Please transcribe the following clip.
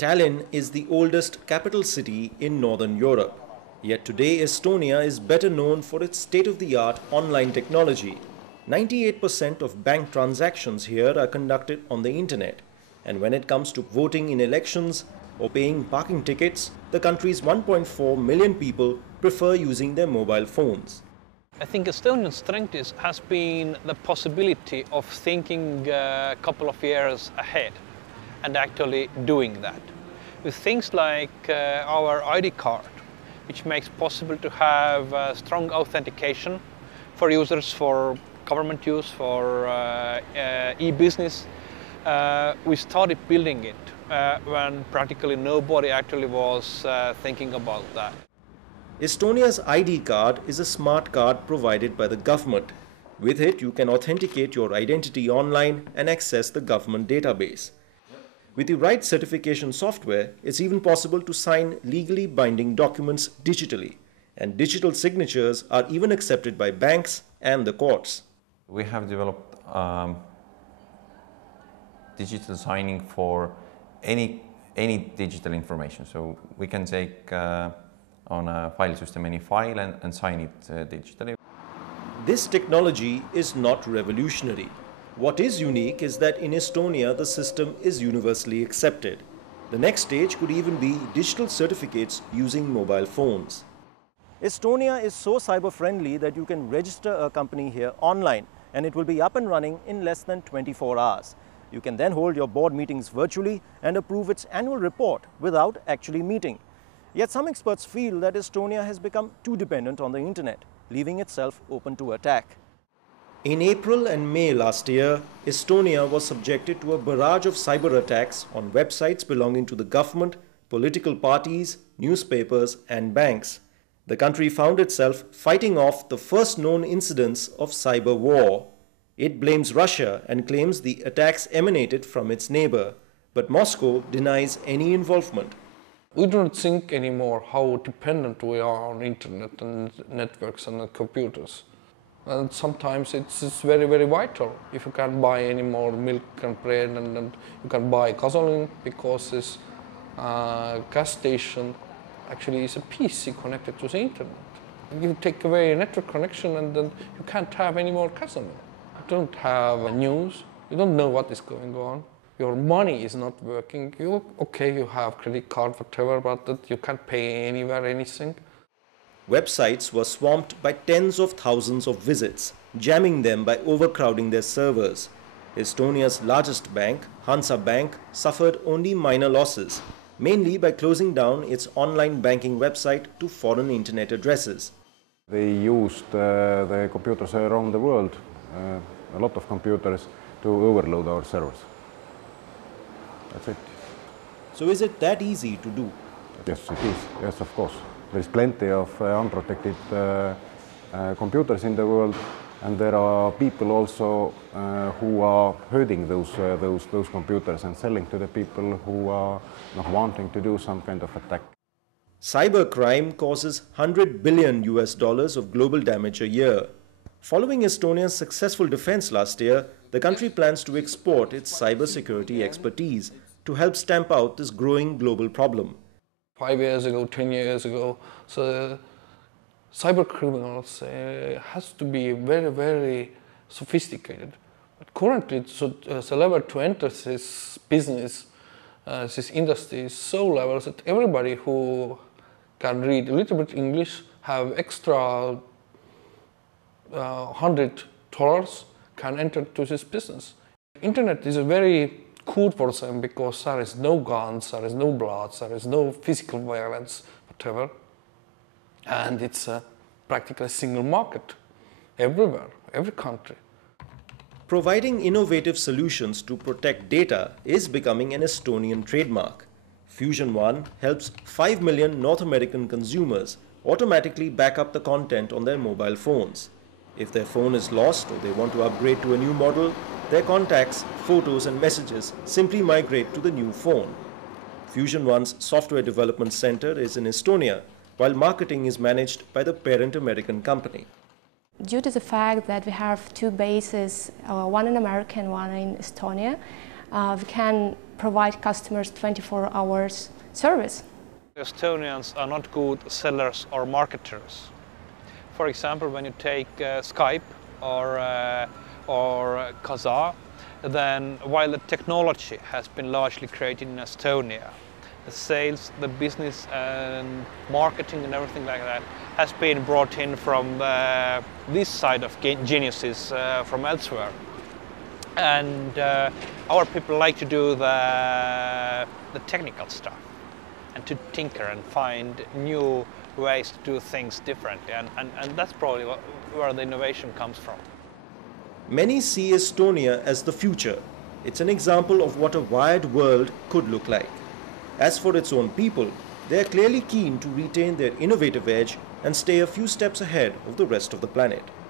Tallinn is the oldest capital city in Northern Europe. Yet today Estonia is better known for its state-of-the-art online technology. 98% of bank transactions here are conducted on the internet. And when it comes to voting in elections or paying parking tickets, the country's 1.4 million people prefer using their mobile phones. I think Estonian strength has been the possibility of thinking a couple of years ahead and actually doing that. With things like our ID card, which makes possible to have strong authentication for users, for government use, for e-business, we started building it when practically nobody actually was thinking about that. Estonia's ID card is a smart card provided by the government. With it, you can authenticate your identity online and access the government database. With the right certification software, it's even possible to sign legally binding documents digitally, and digital signatures are even accepted by banks and the courts. We have developed digital signing for any digital information, so we can take on a file system any file and sign it digitally. This technology is not revolutionary. What is unique is that in Estonia the system is universally accepted. The next stage could even be digital certificates using mobile phones. Estonia is so cyber-friendly that you can register a company here online and it will be up and running in less than 24 hours. You can then hold your board meetings virtually and approve its annual report without actually meeting. Yet some experts feel that Estonia has become too dependent on the internet, leaving itself open to attack. In April and May last year, Estonia was subjected to a barrage of cyber attacks on websites belonging to the government, political parties, newspapers and banks. The country found itself fighting off the first known incidents of cyber war. It blames Russia and claims the attacks emanated from its neighbor, but Moscow denies any involvement. We don't think anymore how dependent we are on internet and networks and computers. And sometimes it's very, very vital. If you can't buy any more milk and bread and you can buy gasoline because this gas station actually is a PC connected to the internet. You take away a network connection and then you can't have any more gasoline. You don't have news, you don't know what is going on. Your money is not working. You have credit card, whatever, but you can't pay anywhere, anything. Websites were swamped by tens of thousands of visits, jamming them by overcrowding their servers. Estonia's largest bank, Hansa Bank, suffered only minor losses, mainly by closing down its online banking website to foreign internet addresses. They used the computers around the world, a lot of computers, to overload our servers. That's it. So is it that easy to do? Yes, it is. Yes, of course. There is plenty of unprotected computers in the world, and there are people also who are hurting those computers and selling to the people who are not wanting to do some kind of attack. Cybercrime causes $100 billion of global damage a year. Following Estonia's successful defense last year, the country plans to export its cybersecurity expertise to help stamp out this growing global problem. 5 years ago, 10 years ago, so cyber criminals has to be very, very sophisticated. But currently, the level to enter this business, this industry is so level that everybody who can read a little bit English have extra $100 can enter to this business. Internet is very good for them because there is no guns, there is no blood, there is no physical violence, whatever. And it's practically a single market everywhere, every country. Providing innovative solutions to protect data is becoming an Estonian trademark. Fusion One helps 5 million North American consumers automatically back up the content on their mobile phones. If their phone is lost or they want to upgrade to a new model, their contacts, photos and messages simply migrate to the new phone. Fusion One's software development center is in Estonia, while marketing is managed by the parent American company. Due to the fact that we have two bases, one in America and one in Estonia, we can provide customers 24 hours service. Estonians are not good sellers or marketers. For example, when you take Skype or Kazaa, then while the technology has been largely created in Estonia, the sales, the business and marketing and everything like that has been brought in from this side of geniuses from elsewhere. And our people like to do the technical stuff and to tinker and find new ways to do things differently. And that's probably where the innovation comes from. Many see Estonia as the future. It's an example of what a wired world could look like. As for its own people, they are clearly keen to retain their innovative edge and stay a few steps ahead of the rest of the planet.